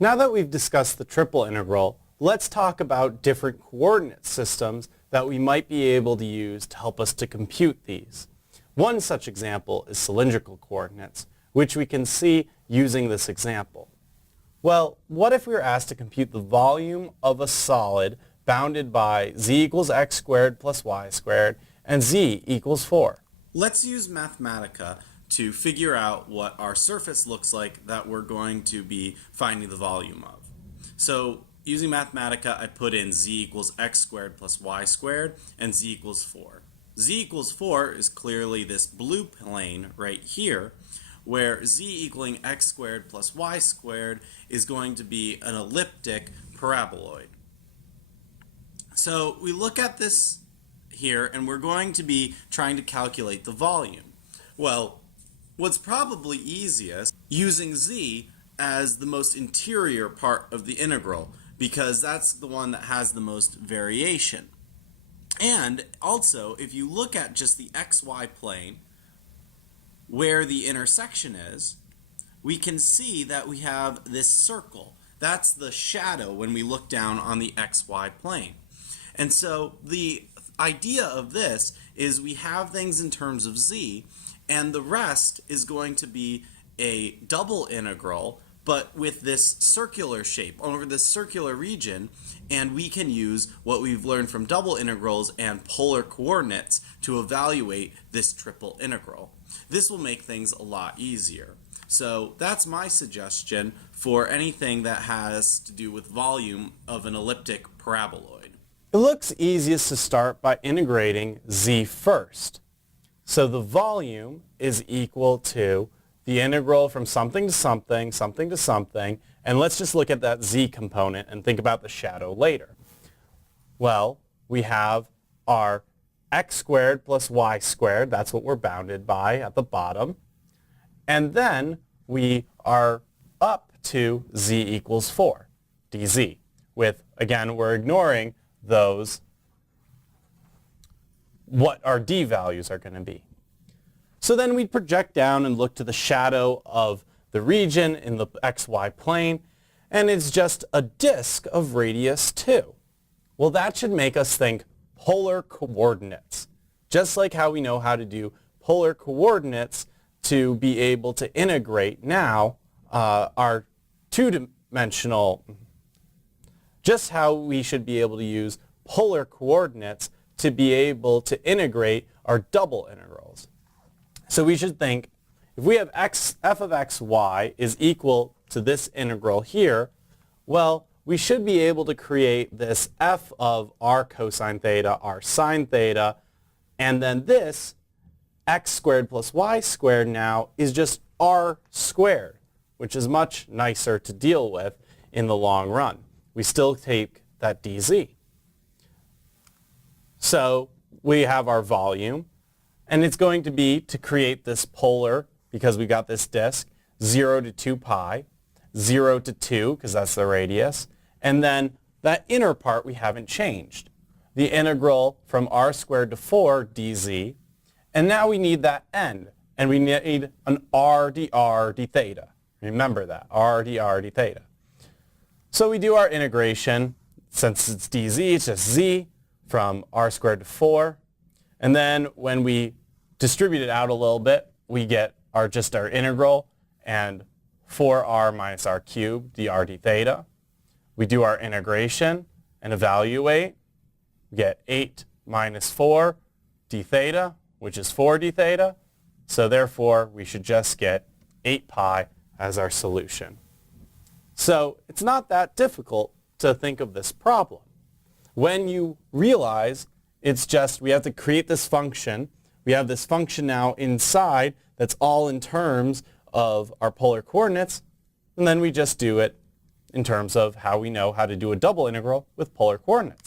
Now that we've discussed the triple integral, let's talk about different coordinate systems that we might be able to use to help us to compute these. One such example is cylindrical coordinates, which we can see using this example. Well, what if we were asked to compute the volume of a solid bounded by z equals x squared plus y squared and z equals 4? Let's use Mathematica to figure out what our surface looks like that we're going to be finding the volume of. So using Mathematica, I put in z equals x squared plus y squared and z equals 4. Z equals 4 is clearly this blue plane right here, where z equaling x squared plus y squared is going to be an elliptic paraboloid. So we look at this here and we're going to be trying to calculate the volume. Well, what's probably easiest, using z as the most interior part of the integral, because that's the one that has the most variation. And also, if you look at just the xy plane, where the intersection is, we can see that we have this circle. That's the shadow when we look down on the xy plane. And so the idea of this is we have things in terms of z, and the rest is going to be a double integral, but with this circular shape over this circular region, and we can use what we've learned from double integrals and polar coordinates to evaluate this triple integral. This will make things a lot easier. So that's my suggestion for anything that has to do with volume of an elliptic paraboloid. It looks easiest to start by integrating z first. So the volume is equal to the integral from something to something, something to something, and let's just look at that z component and think about the shadow later. Well, we have our x squared plus y squared, that's what we're bounded by at the bottom, and then we are up to z equals 4, dz, with, again, we're ignoring those, what our d values are going to be. So then we project down and look to the shadow of the region in the xy plane, and it's just a disk of radius 2. Well, that should make us think polar coordinates, just like how we know how to do polar coordinates to be able to integrate now our two-dimensional, just how we should be able to use polar coordinates to be able to integrate our double integrals. So we should think, if we have f of xy is equal to this integral here, well, we should be able to create this f of r cosine theta, r sine theta, and then this x squared plus y squared now is just r squared, which is much nicer to deal with in the long run. We still take that dz. So we have our volume, and it's going to be, to create this polar, because we got this disk, 0 to 2 pi, 0 to 2, because that's the radius, and then that inner part we haven't changed. The integral from r squared to 4 dz, and now we need that end, and we need an r dr d theta. Remember that, r dr d theta. So we do our integration. Since it's dz, it's just z from r squared to 4. And then when we distribute it out a little bit, we get just our integral and 4r minus r cubed dr d theta. We do our integration and evaluate. We get 8 minus 4 d theta, which is 4 d theta. So therefore, we should just get 8 pi as our solution. So it's not that difficult to think of this problem. When you realize it's just we have to create this function, we have this function now inside that's all in terms of our polar coordinates, and then we just do it in terms of how we know how to do a double integral with polar coordinates.